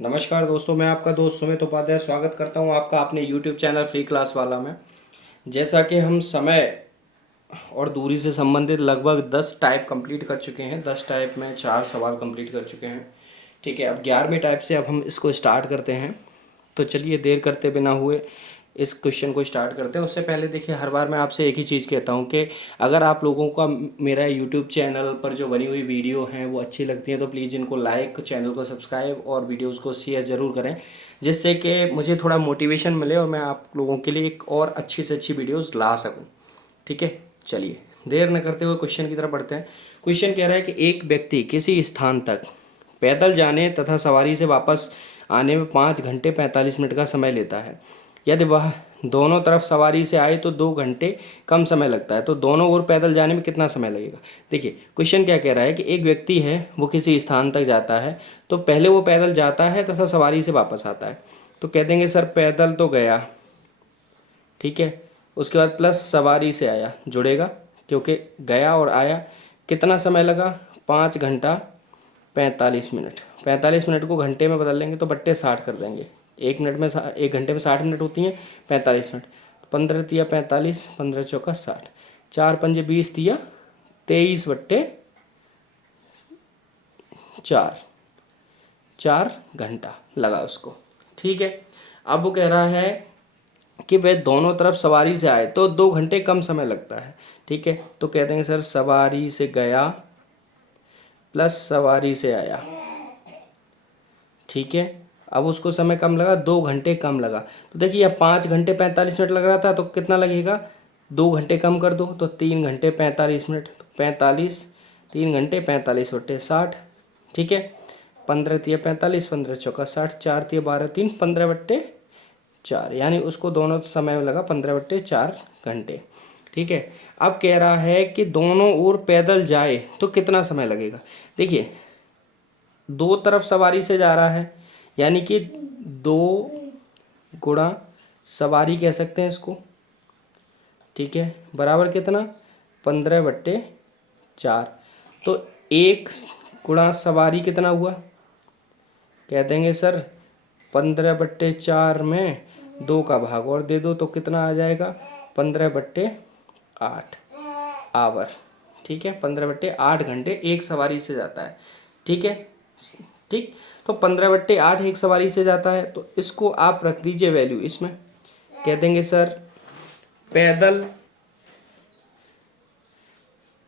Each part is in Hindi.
नमस्कार दोस्तों, मैं आपका दोस्त सुमित उपाध्याय स्वागत करता हूं आपका अपने YouTube चैनल फ्री क्लास वाला में। जैसा कि हम समय और दूरी से संबंधित लगभग 10 टाइप कंप्लीट कर चुके हैं। 10 टाइप में 4 सवाल कंप्लीट कर चुके हैं। ठीक है, अब 11वें टाइप से अब हम इसको स्टार्ट करते हैं। तो चलिए देर करते बिना हुए इस क्वेश्चन को स्टार्ट करते हैं। उससे पहले देखिए, हर बार मैं आपसे एक ही चीज़ कहता हूँ कि अगर आप लोगों का मेरा यूट्यूब चैनल पर जो बनी हुई वीडियो हैं वो अच्छी लगती हैं तो प्लीज़ इनको लाइक, चैनल को सब्सक्राइब और वीडियोज़ को शेयर ज़रूर करें, जिससे कि मुझे थोड़ा मोटिवेशन मिले और मैं आप लोगों के लिए एक और अच्छी से अच्छी वीडियोज़ ला सकूँ। ठीक है, चलिए देर न करते हुए क्वेश्चन की तरफ बढ़ते हैं। क्वेश्चन कह रहा है कि एक व्यक्ति किसी स्थान तक पैदल जाने तथा सवारी से वापस आने में 5 घंटे 45 मिनट का समय लेता है। यदि वह दोनों तरफ सवारी से आए तो 2 घंटे कम समय लगता है, तो दोनों ओर पैदल जाने में कितना समय लगेगा। देखिए क्वेश्चन क्या कह रहा है कि एक व्यक्ति है, वो किसी स्थान तक जाता है, तो पहले वो पैदल जाता है तथा सवारी से वापस आता है। तो कह देंगे सर पैदल तो गया, ठीक है, उसके बाद प्लस सवारी से आया, जुड़ेगा क्योंकि गया और आया। कितना समय लगा, 5 घंटा 45 मिनट। 45 मिनट को घंटे में बदल लेंगे तो बट्टे 60 कर देंगे। 1 मिनट में 1 घंटे में 60 मिनट होती हैं, 45 मिनट। 15 तिया 45, 15 चौका 60, 4 पंजे 20 तिया 23/4, 4 घंटा लगा उसको। ठीक है, अब वो कह रहा है कि वह दोनों तरफ सवारी से आए तो 2 घंटे कम समय लगता है। ठीक है, तो कह देंगे सर सवारी से गया प्लस सवारी से आया। ठीक है, अब उसको समय कम लगा, 2 घंटे कम लगा। तो देखिए अब 5 घंटे 45 मिनट लग रहा था, तो कितना लगेगा, 2 घंटे कम कर दो तो 3 घंटे 45 मिनट। तो 45, 3 घंटे 45/60। ठीक है, 15 तिया 45, 15 चौका 60, 4 तिया 12, 3 15/4, यानी उसको दोनों समय में लगा 15/4 घंटे। ठीक है, अब कह रहा है कि दोनों ओर पैदल जाए तो कितना समय लगेगा। देखिए दो तरफ सवारी से जा रहा है, यानी कि 2 गुणा सवारी कह सकते हैं इसको। ठीक है, बराबर कितना, 15/4। तो 1 गुणा सवारी कितना हुआ, कह देंगे सर 15/4 में 2 का भाग और दे दो तो कितना आ जाएगा, 15/8 आवर। ठीक है, 15/8 घंटे एक सवारी से जाता है। ठीक है, ठीक, तो 15/8 एक सवारी से जाता है, तो इसको आप रख दीजिए वैल्यू इसमें। कह देंगे सर पैदल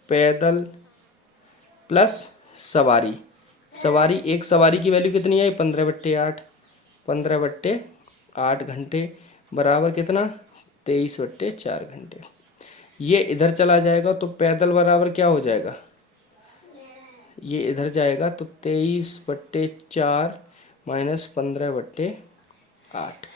पैदल प्लस सवारी। सवारी, एक सवारी की वैल्यू कितनी आई, 15/8। 15/8 घंटे बराबर कितना, 23/4 घंटे। ये इधर चला जाएगा तो पैदल बराबर क्या हो जाएगा, ये इधर जाएगा तो 23/4 माइनस 15/8।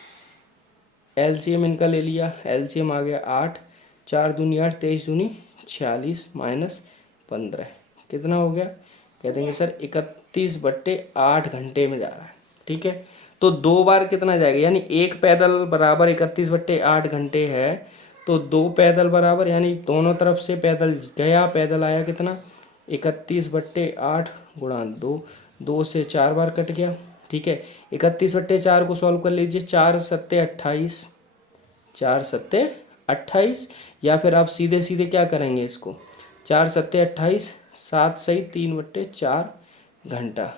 एलसीएम इनका ले लिया, एलसीएम आ गया 8, 4 दूनी 8, 23 दूनी 46 माइनस 15 कितना हो गया, कह देंगे सर 31/8 घंटे में जा रहा है। ठीक है, तो 2 बार कितना जाएगा, यानी एक पैदल बराबर 31/8 घंटे है, तो 2 पैदल बराबर, यानी दोनों तरफ से पैदल गया पैदल आया कितना, 31/8 गुणा 2, 2 से 4 बार कट गया। ठीक है, 31/4 को सॉल्व कर लीजिए, 4 सत्ते 28, 4 सत्ते 28, या फिर आप सीधे सीधे क्या करेंगे इसको, 4 सत्ते 28, 7 सही 3/4 घंटा।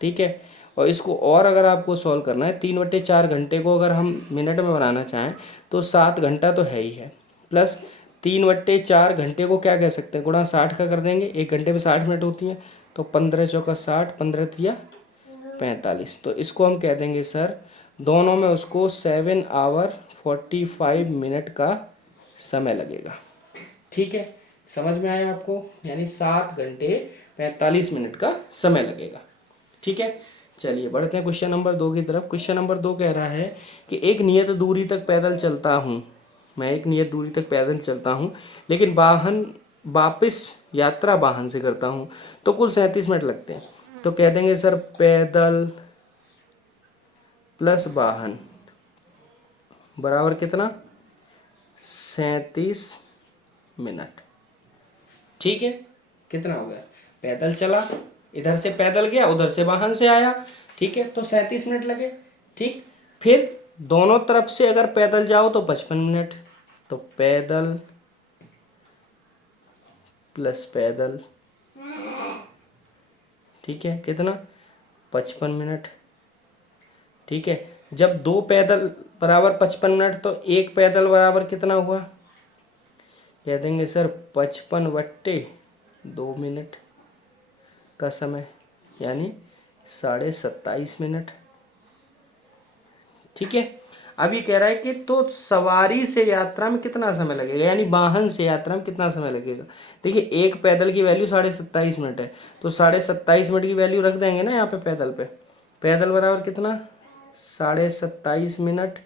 ठीक है, और इसको और अगर आपको सॉल्व करना है, 3/4 घंटे को अगर हम मिनट में बनाना चाहें तो 7 घंटा तो है ही है, प्लस 3/4 घंटे को क्या कह सकते हैं, गुणा 60 का कर देंगे, 1 घंटे में 60 मिनट होती हैं, तो 15 चौका 60, 15 तिया 45। तो इसको हम कह देंगे सर दोनों में उसको 7 आवर 45 मिनट का समय लगेगा। ठीक है, समझ में आया आपको, यानी 7 घंटे 45 मिनट का समय लगेगा। ठीक है, चलिए बढ़ते हैं क्वेश्चन नंबर 2 की तरफ। क्वेश्चन नंबर 2 कह रहा है कि एक नियत दूरी तक पैदल चलता हूँ, मैं एक नियत दूरी तक पैदल चलता हूँ, लेकिन वापस यात्रा वाहन से करता हूँ, तो कुल 37 मिनट लगते हैं। तो कह देंगे सर पैदल प्लस वाहन बराबर कितना, 37 मिनट। ठीक है, कितना हो गया, पैदल चला, इधर से पैदल गया, उधर से वाहन से आया, ठीक है, तो 37 मिनट लगे। ठीक, फिर दोनों तरफ से अगर पैदल जाओ तो 55 मिनट, तो पैदल प्लस पैदल, ठीक है, कितना, 55 मिनट। ठीक है, जब दो पैदल बराबर 55 मिनट, तो एक पैदल बराबर कितना हुआ, कह देंगे सर 55/2 मिनट का समय, यानी 27.5 मिनट। ठीक है, अब ये कह रहा है कि तो सवारी से यात्रा में कितना समय लगेगा, यानी वाहन से यात्रा में कितना समय लगेगा। देखिए, एक पैदल की वैल्यू 27.5 मिनट है, तो 27.5 मिनट की वैल्यू रख देंगे ना यहाँ पे पैदल पे। पैदल बराबर कितना, 27.5 मिनट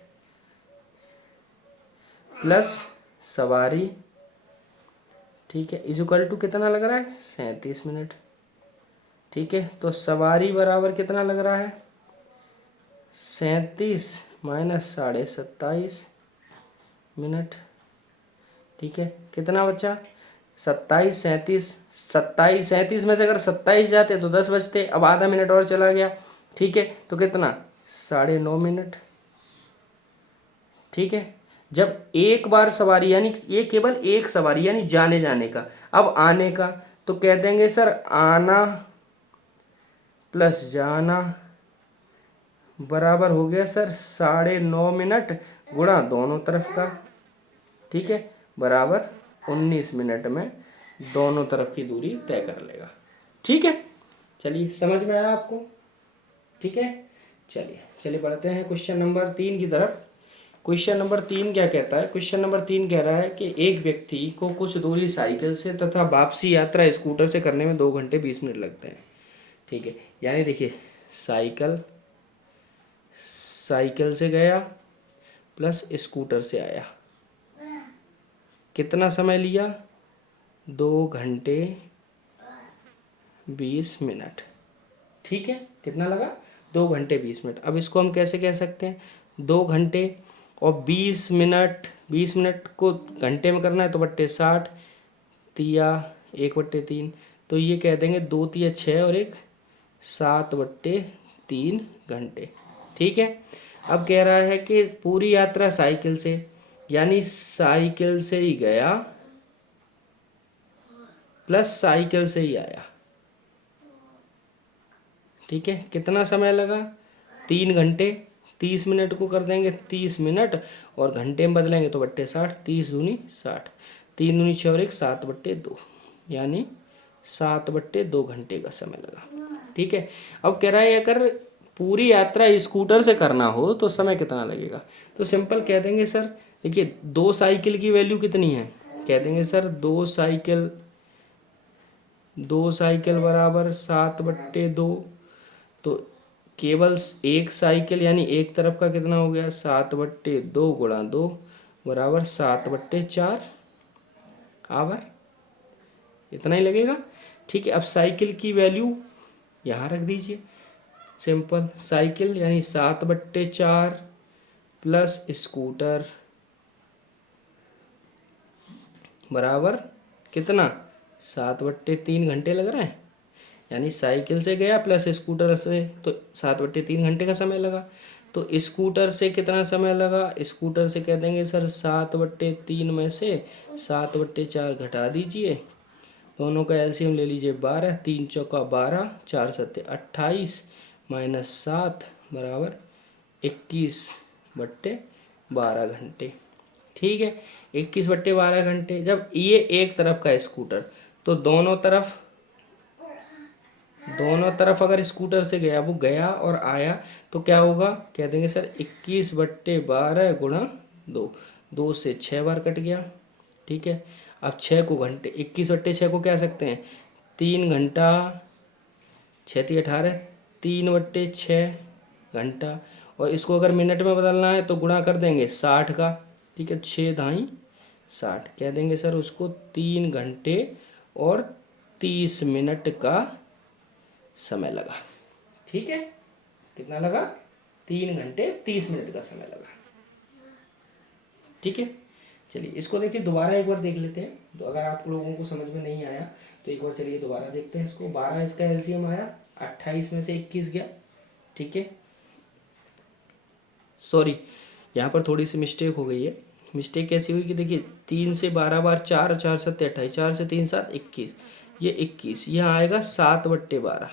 प्लस सवारी, ठीक है, इक्वल टू कितना लग रहा है, 37 मिनट। ठीक है, तो सवारी बराबर कितना लग रहा है, 37 माइनस 27.5 मिनट। ठीक है, कितना बचा, 27, 37, 27, 37 में से अगर 27 जाते तो 10 बचते, अब आधा मिनट और चला गया। ठीक है, तो कितना, 9.5 मिनट। ठीक है, जब एक बार सवारी, यानी ये केवल एक सवारी यानी जाने जाने का, अब आने का तो कह देंगे सर आना प्लस जाना बराबर हो गया सर 9.5 मिनट गुणा दोनों तरफ का, ठीक है, बराबर 19 मिनट में दोनों तरफ की दूरी तय कर लेगा। ठीक है, चलिए समझ में आया आपको। ठीक है, चलिए बढ़ते हैं क्वेश्चन नंबर 3 की तरफ। क्वेश्चन नंबर 3 क्या कहता है, क्वेश्चन नंबर 3 कह रहा है कि एक व्यक्ति को कुछ दूरी साइकिल से तथा वापसी यात्रा स्कूटर से करने में 2 घंटे 20 मिनट लगते हैं। ठीक है, यानी देखिए, साइकिल से गया प्लस स्कूटर से आया, कितना समय लिया, 2 घंटे 20 मिनट। ठीक है, कितना लगा, 2 घंटे 20 मिनट। अब इसको हम कैसे कह सकते हैं, 2 घंटे और 20 मिनट, 20 मिनट को घंटे में करना है तो बट्टे 60, तिया 1/3, तो ये कह देंगे 2 तिया 6 और 1 7/3 घंटे। ठीक है, अब कह रहा है कि पूरी यात्रा साइकिल से, यानी साइकिल से ही गया प्लस साइकिल से ही आया। ठीक है, कितना समय लगा, 3 घंटे, 30 मिनट को कर देंगे 30 मिनट और घंटे में बदलेंगे तो बट्टे 60, 30 दूनी 60, 3 दूनी 6 और 1 7/2, यानी 7/2 घंटे का समय लगा। ठीक है, अब कह रहा है अगर पूरी यात्रा स्कूटर से करना हो तो समय कितना लगेगा, तो सिंपल कह देंगे सर, देखिए 2 साइकिल की वैल्यू कितनी है, कह देंगे सर 2 साइकिल बराबर 7/2, तो केवल एक साइकिल यानी एक तरफ का कितना हो गया, 7/2 गुणा 2 बराबर 7/4 आवर, इतना ही लगेगा। ठीक है, अब साइकिल की वैल्यू यहाँ रख दीजिए, सिंपल साइकिल यानी 7/4 प्लस स्कूटर बराबर कितना, 7/3 घंटे लग रहा है, यानी साइकिल से गया प्लस स्कूटर से तो 7/3 घंटे का समय लगा। तो स्कूटर से कितना समय लगा, स्कूटर से कह देंगे सर 7/3 में से 7/4 घटा दीजिए, दोनों का एलसीएम ले लीजिए 12, 3 चौका 12, 4 सत्ते 28 माइनस 7 बराबर 21/12 घंटे। ठीक है, 21/12 घंटे। जब ये एक तरफ का स्कूटर, तो दोनों तरफ अगर स्कूटर से गया, वो गया और आया तो क्या होगा, कह देंगे सर 21/12 गुणा 2, 2 से 6 बार कट गया। ठीक है, अब 6 को घंटे, 21/6 को क्या सकते हैं, 3 घंटा, 6×3 = 18, 3/6 घंटा, और इसको अगर मिनट में बदलना है तो गुणा कर देंगे 60 का। ठीक है, 6×2 = 60, कह देंगे सर उसको 3 घंटे और 30 मिनट का समय लगा। ठीक है, कितना लगा, 3 घंटे 30 मिनट का समय लगा। ठीक है, चलिए इसको देखिए दोबारा एक बार देख लेते हैं, तो अगर आप लोगों को समझ में नहीं आया तो एक बार चलिए दोबारा देखते हैं इसको। 12 इसका एलसीएम आया, 28 में से 21 गया, ठीक है, सॉरी यहाँ पर थोड़ी सी मिस्टेक हो गई है। मिस्टेक कैसी हुई कि देखिए 3 से 12 बार 4, 4 7 28, 4 से 3 7 21, ये 21, यहाँ आएगा 7/12।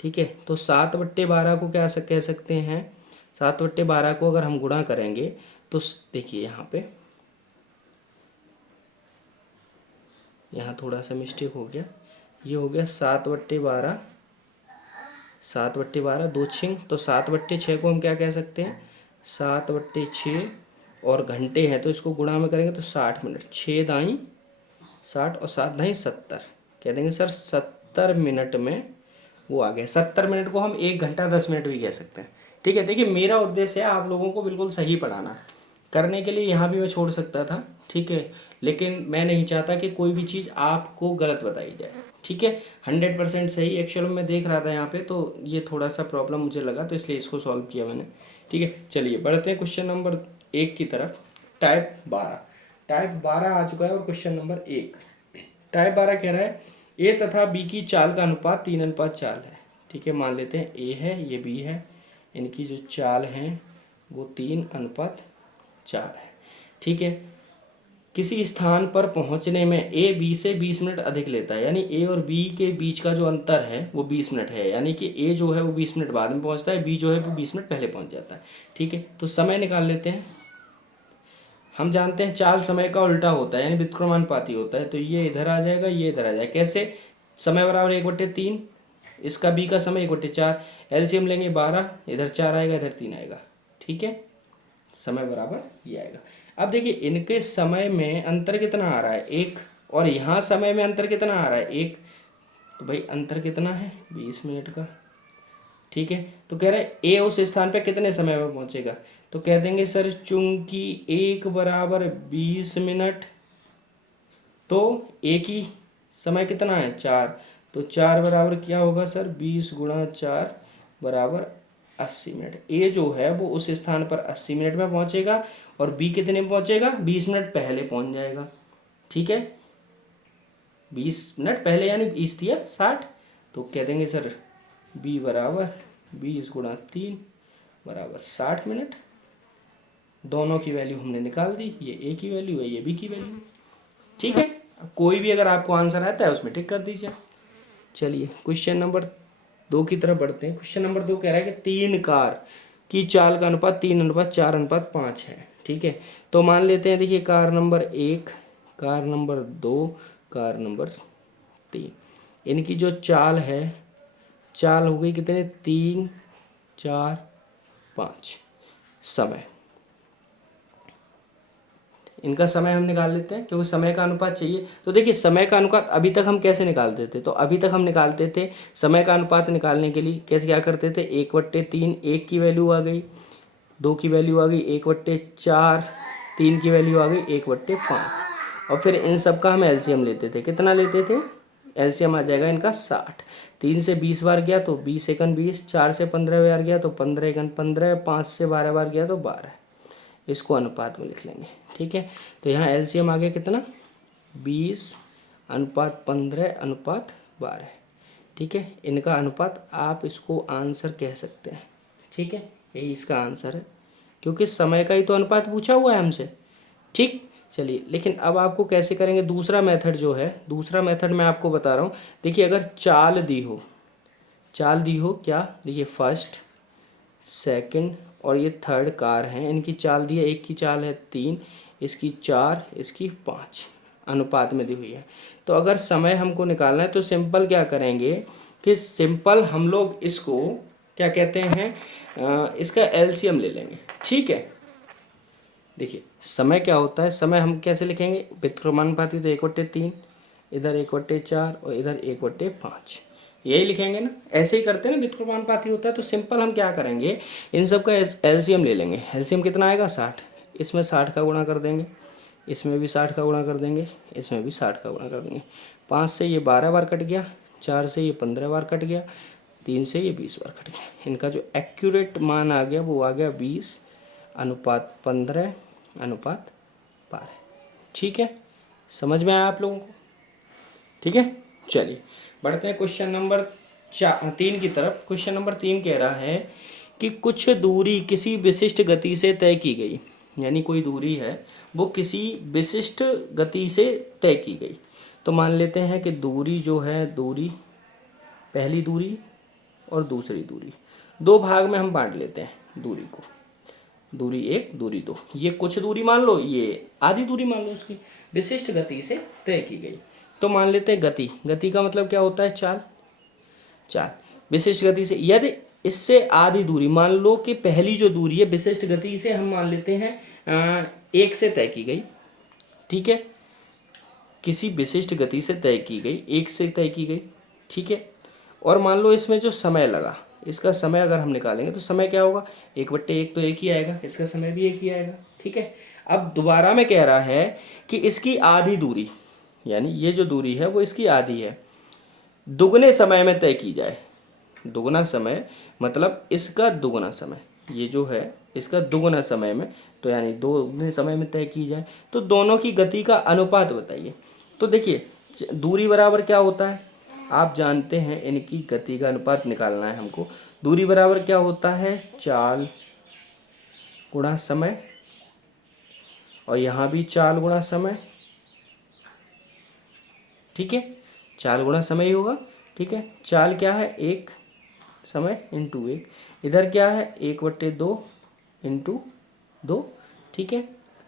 ठीक है, तो 7/12 को क्या कह सकते हैं, 7/12 को अगर हम गुणा करेंगे तो देखिए यहाँ थोड़ा सा मिस्टेक हो गया, ये हो गया 7/12, 7/12 दो छिंग, तो 7/6 को हम क्या कह सकते हैं, 7/6, और घंटे हैं तो इसको गुणा में करेंगे तो 60 मिनट, 6 दाई 60 और 7 दाई 70, कह देंगे सर 70 मिनट में वो आ गया। 70 मिनट को हम 1 घंटा 10 मिनट भी कह सकते हैं। ठीक है, देखिए मेरा उद्देश्य है आप लोगों को बिल्कुल सही पढ़ाना, करने के लिए यहाँ भी मैं छोड़ सकता था, ठीक है, लेकिन मैं नहीं चाहता कि कोई भी चीज़ आपको गलत बताई जाए। ठीक है, 100% सही एक्चुअल में मैं देख रहा था यहाँ पे, तो ये थोड़ा सा प्रॉब्लम मुझे लगा, तो इसलिए इसको सॉल्व किया मैंने। ठीक है, चलिए बढ़ते हैं क्वेश्चन नंबर 1 की तरफ। टाइप 12 आ चुका है, और क्वेश्चन नंबर 1 टाइप 12 कह रहा है ए तथा बी की चाल का अनुपात 3:4 है। ठीक है, मान लेते हैं ए है, ये बी है, इनकी जो चाल हैं वो 3:4 है। ठीक है, किसी स्थान पर पहुंचने में ए बी से 20 मिनट अधिक लेता है, यानी ए और बी के बीच का जो अंतर है वो 20 मिनट है, यानी कि ए जो है वो 20 मिनट बाद में पहुंचता है, बी जो है वो 20 मिनट पहले पहुंच जाता है। ठीक है, तो समय निकाल लेते हैं। हम जानते हैं चाल समय का उल्टा होता है, यानी व्युत्क्रमानुपाती होता है, तो ये इधर आ जाएगा, ये इधर आ जाएगा। कैसे, समय बराबर 1/3, इसका बी का समय 1/4, एलसीएम लेंगे 12, इधर 4 आएगा, इधर 3 आएगा। ठीक है, समय बराबर ये आएगा। अब देखिए इनके समय में अंतर कितना आ रहा है, 1, और यहाँ समय में अंतर कितना आ रहा है, 1, तो भाई अंतर कितना है, 20 मिनट का। ठीक है, तो कह रहे हैं ए उस स्थान पे कितने समय में पहुंचेगा, तो कह देंगे सर चूंकि 1 बराबर 20 मिनट, तो ए की समय कितना है 4, तो 4 बराबर क्या होगा सर, 20 गुणा 4 बराबर 80 मिनट। ए जो है वो उस स्थान पर 80 मिनट में पहुंचेगा, और बी कितने में पहुंचेगा, 20 मिनट पहले पहुंच जाएगा। ठीक है, 20 मिनट पहले, यानी 20 दिया 60, तो कह देंगे सर बी बराबर 20 गुणा 3 बराबर 60 मिनट। दोनों की वैल्यू हमने निकाल दी, ये ए की वैल्यू है, ये बी की वैल्यू। ठीक है, कोई भी अगर आपको आंसर आता है उसमें टिक कर दीजिए। चलिए क्वेश्चन नंबर 2 की तरफ बढ़ते हैं। क्वेश्चन नंबर 2 कह रहा है कि 3 कार की चाल का अनुपात 3:4:5 है। ठीक है, तो मान लेते हैं, देखिए car number 1, car number 2, car number 3, इनकी जो चाल है, चाल हो गई कितने, 3 4 5। समय, इनका समय हम निकाल लेते हैं, क्योंकि समय का अनुपात चाहिए। तो देखिए समय का अनुपात अभी तक हम कैसे निकालते थे, तो अभी तक हम निकालते थे समय का अनुपात निकालने के लिए कैसे क्या करते थे, 1/3, 1 की वैल्यू आ गई, 2 की वैल्यू आ गई 1/4, 3 की वैल्यू आ गई 1/5, और फिर इन सब का हम एलसीएम लेते थे। कितना लेते थे, एलसीएम आ जाएगा इनका 60। 3 से 20 बार गया तो 20 एकन 20, 4 से 15 बार गया तो 15 एकन 15, 5 से 12 बार गया तो 12, इसको अनुपात में लिख लेंगे। ठीक है, तो यहाँ एलसीएम आ गया कितना, 20:15:12। ठीक है, इनका अनुपात आप इसको आंसर कह सकते हैं। ठीक है, यही इसका आंसर है, क्योंकि समय का ही तो अनुपात पूछा हुआ है हमसे। ठीक, चलिए लेकिन अब आपको कैसे करेंगे, दूसरा मेथड जो है, दूसरा मेथड मैं आपको बता रहा हूँ। देखिए अगर चाल दी हो, चाल दी हो क्या, देखिए फर्स्ट, सेकंड और ये थर्ड कार हैं, इनकी चाल दी है, एक की चाल है 3, इसकी 4, इसकी 5 अनुपात में दी हुई है। तो अगर समय हमको निकालना है तो सिंपल क्या करेंगे कि सिंपल हम लोग इसको क्या कहते हैं, इसका एलसीएम ले लेंगे। ठीक है, देखिए समय क्या होता है, समय हम कैसे लिखेंगे, व्युत्क्रमानुपाती, तो 1/3, इधर 1/4 और इधर 1/5, यही लिखेंगे ना, ऐसे ही करते हैं ना, व्युत्क्रमानुपाती होता है। तो सिंपल हम क्या करेंगे, इन सब का एलसीएम ले लेंगे। एलसीएम कितना आएगा 60, इसमें 60 का गुणा कर देंगे, इसमें भी 60 का गुणा कर देंगे, इसमें भी 60 का गुणा कर देंगे। 5 से ये 12 बार कट गया, 4 से ये 15 बार कट गया, 3 से ये 20 बार कट गया। इनका जो एक्यूरेट मान आ गया वो आ गया 20:15:12। ठीक है, समझ में आया आप लोगों को। ठीक है, चलिए बढ़ते हैं क्वेश्चन नंबर तीन की तरफ। क्वेश्चन नंबर 3 कह रहा है कि कुछ दूरी किसी विशिष्ट गति से तय की गई, यानी कोई दूरी है वो किसी विशिष्ट गति से तय की गई। तो मान लेते हैं कि दूरी जो है, दूरी पहली दूरी और दूसरी दूरी, दो भाग में हम बांट लेते हैं दूरी को, दूरी 1 दूरी 2। ये कुछ दूरी मान लो, ये आधी दूरी मान लो, उसकी विशिष्ट गति से तय की गई। तो मान लेते हैं गति, गति का मतलब क्या होता है, चाल। चाल विशिष्ट गति से, यदि इससे आधी दूरी मान लो कि पहली जो दूरी है विशिष्ट गति से हम मान लेते हैं 1 से तय की गई, ठीक है, किसी विशिष्ट गति से तय की गई, 1 से तय की गई, ठीक है। और मान लो इसमें जो समय लगा, इसका समय अगर हम निकालेंगे तो समय क्या होगा, 1/1 तो एक ही आएगा, इसका समय भी एक ही आएगा, ठीक है। अब दोबारा में कह रहा है कि इसकी आधी दूरी, यानी ये जो दूरी है वो इसकी आधी है, दुगने समय में तय की जाए। दुगना समय मतलब इसका दुगना समय, ये जो है इसका दुगना समय में, तो यानी दुगने समय में तय की जाए। तो दोनों की गति का अनुपात बताइए। तो देखिए दूरी बराबर क्या होता है, आप जानते हैं, इनकी गति का अनुपात निकालना है हमको। दूरी बराबर क्या होता है, चाल गुणा समय, और यहाँ भी चाल गुणा समय, ठीक है, चाल गुणा समय ही होगा, ठीक है। चाल क्या है, 1 समय इंटू 1, इधर क्या है 1/2 इंटू 2, ठीक है।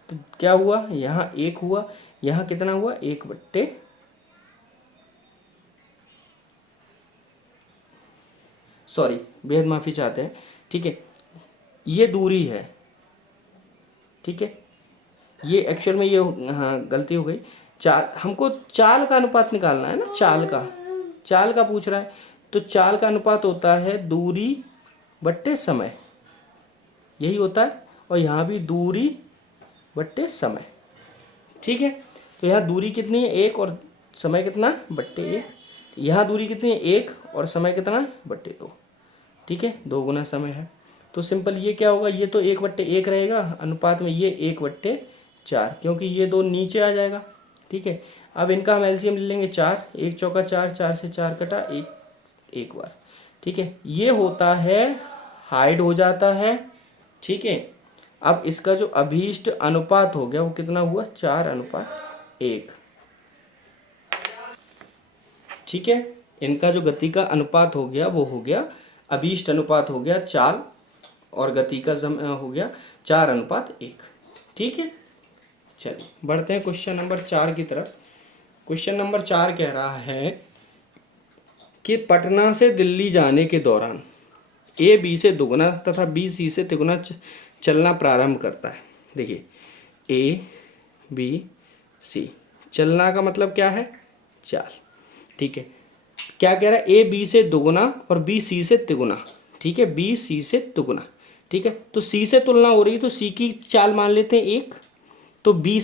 तो क्या हुआ, यहाँ 1 हुआ, यहाँ कितना हुआ, 1/, सॉरी बेहद माफ़ी चाहते हैं, ठीक है, ये दूरी है, ठीक है, ये एक्चुअल में ये, हाँ गलती हो गई, चाल, हमको चाल का अनुपात निकालना है ना, चाल का, चाल का पूछ रहा है। तो चाल का अनुपात होता है दूरी बट्टे समय, यही होता है। और यहाँ भी दूरी बट्टे समय, ठीक है। तो यहाँ दूरी कितनी है, 1, और समय कितना, बट्टे 1। यहाँ दूरी कितनी है, 1, और समय कितना, बट्टे 2, ठीक है, 2 गुना समय है। तो सिंपल ये क्या होगा, ये तो 1/1 रहेगा, अनुपात में ये 1/4, क्योंकि ये 2 नीचे आ जाएगा, ठीक है। अब इनका हम एलसीएम ले लेंगे, 4, 1 चौका 4, 4 से 4 कटा, एक बार, ठीक है। ये होता है, हाइड हो जाता है, ठीक है। अब इसका जो अभीष्ट अनुपात हो गया वो कितना हुआ, 4:1, ठीक है। इनका जो गति का अनुपात हो गया वो हो गया, अभीष्ट अनुपात हो गया चाल, और गति का हो गया 4:1, ठीक है। चलिए बढ़ते हैं क्वेश्चन नंबर 4 की तरफ। क्वेश्चन नंबर 4 कह रहा है कि पटना से दिल्ली जाने के दौरान ए बी से दुगना तथा बी सी से तिगुना चलना प्रारंभ करता है। देखिए ए बी सी, चलना का मतलब क्या है, चाल, ठीक है। क्या कह रहा है, ए बी से दुगुना और बी सी से तिगुना, ठीक है, बी सी से दुगुना, ठीक है। तो सी से तुलना हो रही, तो सी की चाल मान लेते हैं 1, तो बी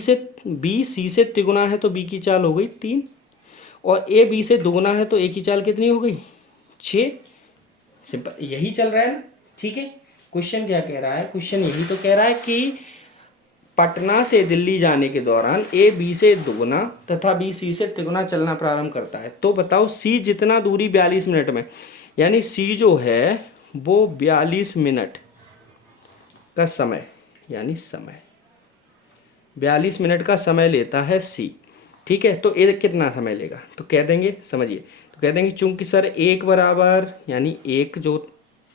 सी से तिगुना है तो बी की चाल हो गई 3, और ए बी से दुगुना है तो ए की चाल कितनी हो गई, 6। सिंपल यही चल रहा है ना, ठीक है। क्वेश्चन क्या कह रहा है, क्वेश्चन यही तो कह रहा है कि पटना से दिल्ली जाने के दौरान ए बी से दुगुना तथा बी सी से तिगुना चलना प्रारंभ करता है। तो बताओ सी जितना दूरी 42 मिनट में, यानी सी जो है वो 42 मिनट का समय, यानी समय 42 मिनट का समय लेता है सी, ठीक है। तो ए कितना समय लेगा, तो कह देंगे, समझिए, तो कह देंगे चूंकि सर 1 बराबर, यानी 1 जो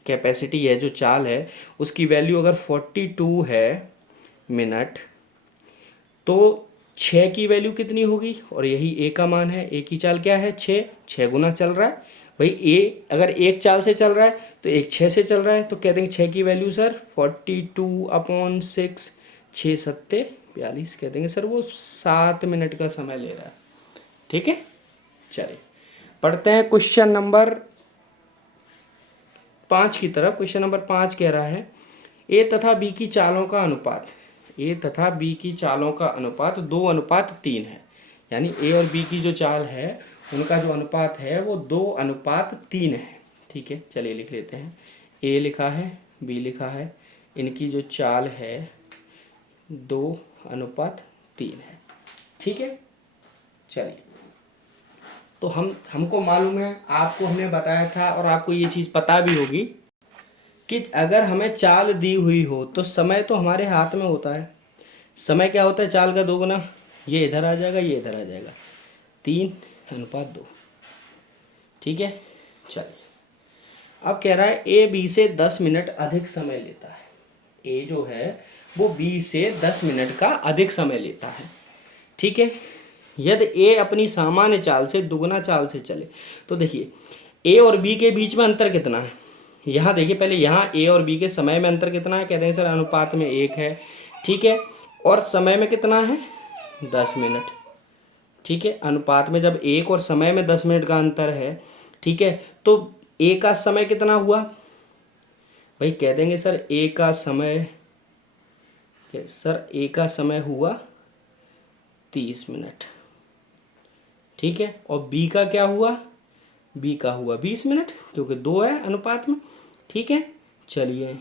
कैपेसिटी है, जो चाल है, उसकी वैल्यू अगर 42 है मिनट, तो 6 की वैल्यू कितनी होगी, और यही ए का मान है, ए की चाल क्या है, 6, 6 गुना चल रहा है भाई। ए अगर 1 चाल से चल रहा है तो 1 6 से चल रहा है, तो कह देंगे 6 की वैल्यू सर 42/6, 6 सत्ते 42, कह देंगे सर वो 7 मिनट का समय ले रहा है, ठीक है। चलिए पढ़ते हैं क्वेश्चन नंबर 5 की तरफ। क्वेश्चन नंबर 5 कह रहा है ए तथा बी की चालों का अनुपात, ए तथा बी की चालों का अनुपात 2:3 है, यानी ए और बी की जो चाल है उनका जो अनुपात है वो 2:3 है, ठीक है। चलिए लिख लेते हैं, ए लिखा है, बी लिखा है, इनकी जो चाल है 2:3 है, ठीक है। चलिए तो हमको मालूम है, आपको हमने बताया था और आपको ये चीज़ पता भी होगी कि अगर हमें चाल दी हुई हो तो समय तो हमारे हाथ में होता है। समय क्या होता है चाल का दोगुना, ये इधर आ जाएगा, ये इधर आ जाएगा, 3:2। ठीक है, चलिए अब कह रहा है ए बी से 10 मिनट अधिक समय लेता है। ए जो है वो बी से 10 मिनट का अधिक समय लेता है। ठीक है, यदि ए अपनी सामान्य चाल से दुगना चाल से चले तो देखिए ए और बी के बीच में अंतर कितना है। यहाँ देखिए, पहले यहाँ ए और बी के समय में अंतर कितना है, कहते हैं सर अनुपात में 1 है। ठीक है, और समय में कितना है, 10 मिनट। ठीक है, अनुपात में जब 1 और समय में 10 मिनट का अंतर है, ठीक है, तो ए का समय कितना हुआ भाई, कह देंगे सर ए का समय, सर ए का समय हुआ 30 मिनट। ठीक है, और बी का क्या हुआ, बी का हुआ 20 मिनट, क्योंकि 2 है अनुपात में। ठीक है, चलिए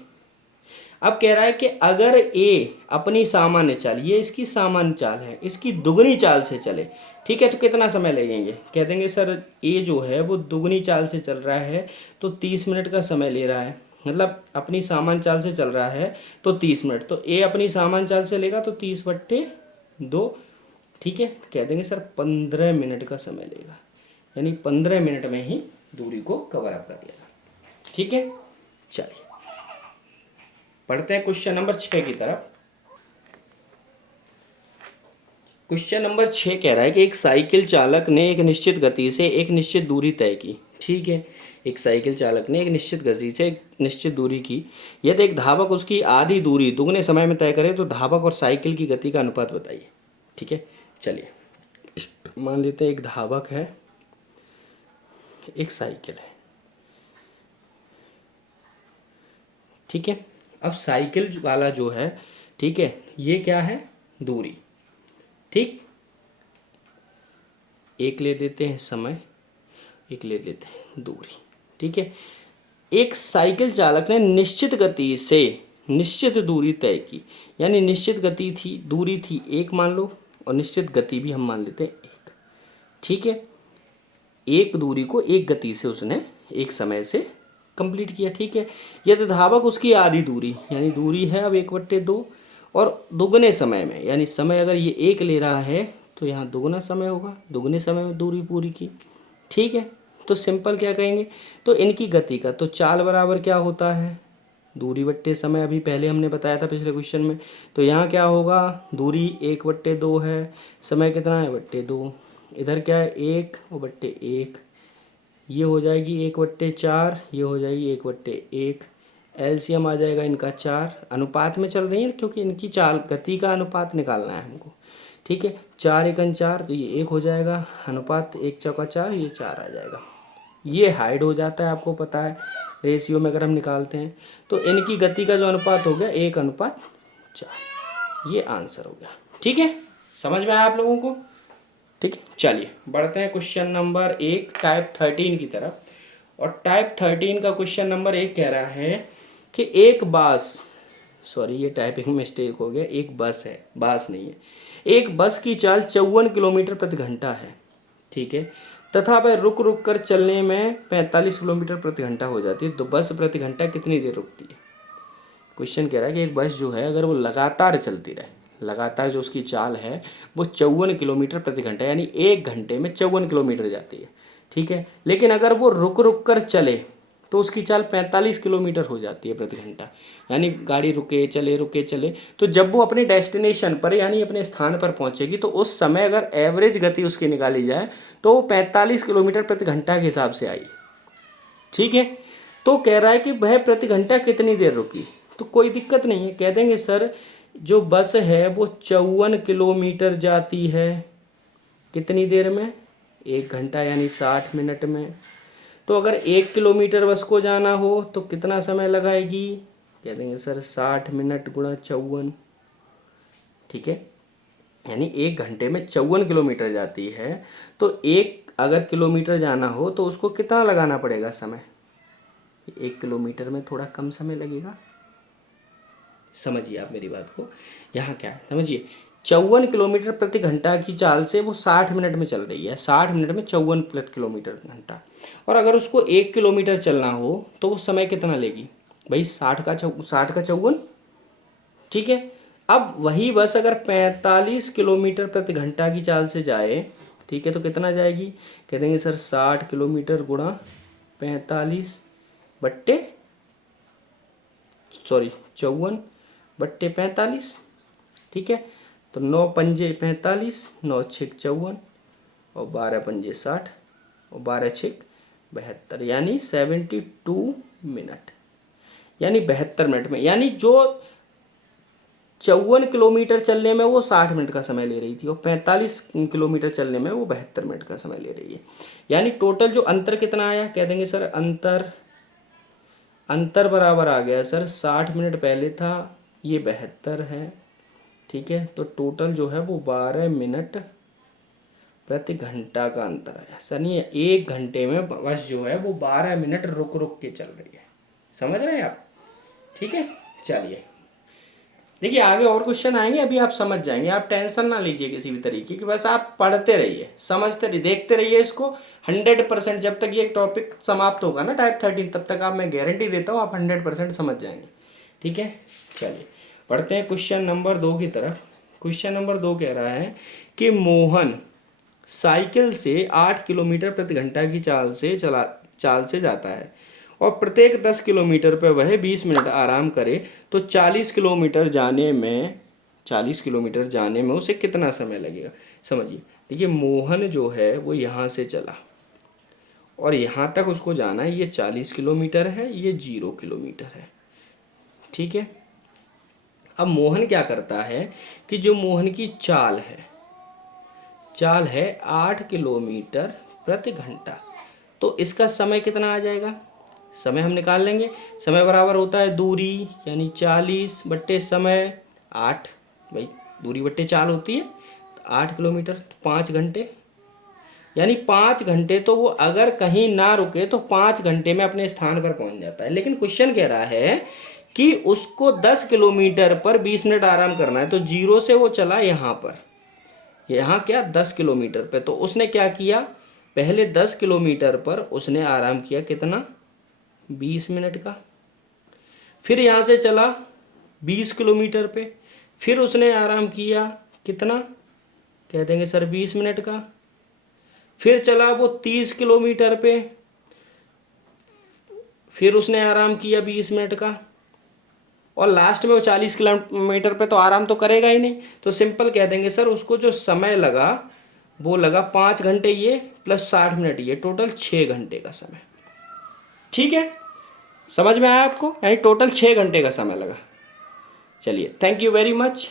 अब कह रहा है कि अगर ए अपनी सामान्य चाल, ये इसकी सामान्य चाल है, इसकी दुगनी चाल से चले, ठीक है, तो कितना समय लगेंगे, कह देंगे सर ए जो है वो दुगनी चाल से चल रहा है तो 30 मिनट का समय ले रहा है, मतलब अपनी सामान्य चाल से चल रहा है तो 30 मिनट, तो ए अपनी सामान्य चाल से लेगा तो 30/2। ठीक है, कह देंगे सर 15 मिनट का समय लेगा, यानी 15 मिनट में ही दूरी को कवर अप कर लेगा। ठीक है, चलिए पढ़ते हैं क्वेश्चन नंबर 6 की तरफ। क्वेश्चन नंबर 6 कह रहा है कि एक साइकिल चालक ने एक निश्चित गति से एक निश्चित दूरी तय की। ठीक है, एक साइकिल चालक ने एक निश्चित गति से एक निश्चित दूरी की। यदि एक धावक उसकी आधी दूरी दुगने समय में तय करे तो धावक और साइकिल की गति का अनुपात बताइए। ठीक है, चलिए मान लेते हैं एक धावक है, एक साइकिल है। ठीक है, अब साइकिल वाला जो है, ठीक है, ये क्या है, दूरी। ठीक, एक ले लेते हैं समय, एक ले लेते हैं दूरी। ठीक है, एक साइकिल चालक ने निश्चित गति से निश्चित दूरी तय की, यानी निश्चित गति थी, दूरी थी 1 मान लो, और निश्चित गति भी हम मान लेते हैं 1। ठीक है, एक दूरी को एक गति से उसने एक समय से कंप्लीट किया। ठीक है, यदि धावक उसकी आधी दूरी, यानी दूरी है अब 1/2 और दुगने समय में, यानी समय अगर ये 1 ले रहा है तो यहाँ दुगना समय होगा, दुगने समय में दूरी पूरी की। ठीक है, तो सिंपल क्या कहेंगे, तो इनकी गति का तो चाल बराबर क्या होता है, दूरी बट्टे समय, अभी पहले हमने बताया था पिछले क्वेश्चन में। तो यहाँ क्या होगा, दूरी 1/2 है, समय कितना है 2, इधर क्या है 1/1, ये हो जाएगी 1/4, ये हो जाएगी 1/1, एलसीएम आ जाएगा इनका 4। अनुपात में चल रही है क्योंकि इनकी चाल गति का अनुपात निकालना है हमको। ठीक है, 4 एकन 4, तो ये 1 हो जाएगा, अनुपात 1 चौका 4, ये 4 आ जाएगा। ये हाइड हो जाता है, आपको पता है रेशियो में अगर हम निकालते हैं तो इनकी गति का जो अनुपात हो गया 1/4, ये आंसर हो गया। ठीक है, समझ में आया आप लोगों को। ठीक है, चलिए बढ़ते हैं क्वेश्चन नंबर 1 टाइप 13 की तरफ। और टाइप 13 का क्वेश्चन नंबर 1 कह रहा है कि एक बस, सॉरी ये टाइपिंग मिस्टेक हो गया, एक बस है, बास नहीं है। एक बस की चाल 54 किलोमीटर प्रति घंटा है। ठीक है, तथा वह रुक रुक कर चलने में 45 किलोमीटर प्रति घंटा हो जाती है, तो बस प्रति घंटा कितनी देर रुकती है। क्वेश्चन कह रहा है कि एक बस जो है अगर वो लगातार चलती रहे, लगातार जो उसकी चाल है वो 54 किलोमीटर प्रति घंटा, यानी 1 घंटे में 54 किलोमीटर जाती है। ठीक है, लेकिन अगर वो रुक रुक कर चले तो उसकी चाल 45 किलोमीटर हो जाती है प्रति घंटा, यानी गाड़ी रुके चले, तो जब वो अपने डेस्टिनेशन पर यानी अपने स्थान पर पहुंचेगी तो उस समय अगर एवरेज गति उसकी निकाली जाए तो वो 45 किलोमीटर प्रति घंटा के हिसाब से आई। ठीक है, तो कह रहा है कि वह प्रति घंटा कितनी देर रुकी, तो कोई दिक्कत नहीं है, कह देंगे सर जो बस है वो 54 किलोमीटर जाती है कितनी देर में, 1 घंटा, यानी 60 मिनट में। तो अगर 1 किलोमीटर बस को जाना हो तो कितना समय लगाएगी, कह देंगे सर 60 मिनट गुणा 54। ठीक है, यानी 1 घंटे में 54 किलोमीटर जाती है, तो अगर किलोमीटर जाना हो तो उसको कितना लगाना पड़ेगा समय, 1 किलोमीटर में थोड़ा कम समय लगेगा। समझिए आप मेरी बात को, यहाँ क्या है समझिए, 54 किलोमीटर प्रति घंटा की चाल से वो 60 मिनट में चल रही है, 60 मिनट में 54 किलोमीटर घंटा। और अगर उसको 1 किलोमीटर चलना हो तो वो समय कितना लेगी भाई, 60 का 54, ठीक है। अब वही बस अगर 45 किलोमीटर प्रति घंटा की चाल से जाए, ठीक है, तो कितना जाएगी, कह देंगे सर 60 किलोमीटर गुणा 45 बट्टे 54/45, ठीक है। तो 9 पंजे 45, 9 छः 54 और 12 पंजे 60 और 12 छः 72, यानी 72 मिनट, यानी 72 मिनट में, यानी जो 54 किलोमीटर चलने में वो 60 मिनट का समय ले रही थी और 45 किलोमीटर चलने में वो 72 मिनट का समय ले रही है। यानी टोटल जो अंतर कितना आया, कह देंगे सर अंतर बराबर आ गया सर 60 मिनट पहले था, ये 72 है, ठीक है। तो टोटल जो है वो 12 मिनट प्रति घंटा का अंतर आया सर। नहीं, 1 घंटे में बस जो है वो 12 मिनट रुक रुक के चल रही है, समझ रहे हैं आप, ठीक है। चलिए देखिए आगे और क्वेश्चन आएंगे, अभी आप समझ जाएंगे, आप टेंशन ना लीजिए किसी भी तरीके की, बस आप पढ़ते रहिए, समझते रहिए, देखते रहिए इसको 100%। जब तक ये टॉपिक समाप्त होगा ना टाइप 13, तब तक आप, मैं गारंटी देता हूँ, आप 100% समझ जाएंगे, ठीक है। चलिए पढ़ते हैं क्वेश्चन नंबर 2 की तरफ। क्वेश्चन नंबर 2 कह रहा है कि मोहन साइकिल से 8 किलोमीटर प्रति घंटा की चाल से जाता है और प्रत्येक 10 किलोमीटर पर वह 20 मिनट आराम करे, तो 40 किलोमीटर जाने में उसे कितना समय लगेगा। समझिए, देखिए मोहन जो है वो यहाँ से चला और यहाँ तक उसको जाना है, ये 40 किलोमीटर है, ये 0 किलोमीटर है, ठीक है। अब मोहन क्या करता है कि जो मोहन की चाल है 8 किलोमीटर प्रति घंटा, तो इसका समय कितना आ जाएगा, समय हम निकाल लेंगे। समय बराबर होता है दूरी, यानी 40 बट्टे समय 8, भाई दूरी बट्टे चाल होती है, तो 8 किलोमीटर, तो 5 घंटे, यानी 5 घंटे। तो वो अगर कहीं ना रुके तो 5 घंटे में अपने स्थान पर पहुंच जाता है। लेकिन क्वेश्चन कह रहा है कि उसको 10 किलोमीटर पर 20 मिनट आराम करना है, तो 0 से वो चला यहाँ पर, यहाँ क्या 10 किलोमीटर पे, तो उसने क्या किया, पहले 10 किलोमीटर पर उसने आराम किया कितना, 20 मिनट का। फिर यहाँ से चला 20 किलोमीटर पे, फिर उसने आराम किया कितना, कह देंगे सर 20 मिनट का। फिर चला वो 30 किलोमीटर पे, फिर उसने आराम किया 20 मिनट का। और लास्ट में वो 40 किलोमीटर पे तो आराम तो करेगा ही नहीं, तो सिंपल कह देंगे सर उसको जो समय लगा वो लगा 5 घंटे ये प्लस 60 मिनट ये, टोटल 6 घंटे का समय, ठीक है। समझ में आया आपको, यानी टोटल 6 घंटे का समय लगा। चलिए, थैंक यू वेरी मच।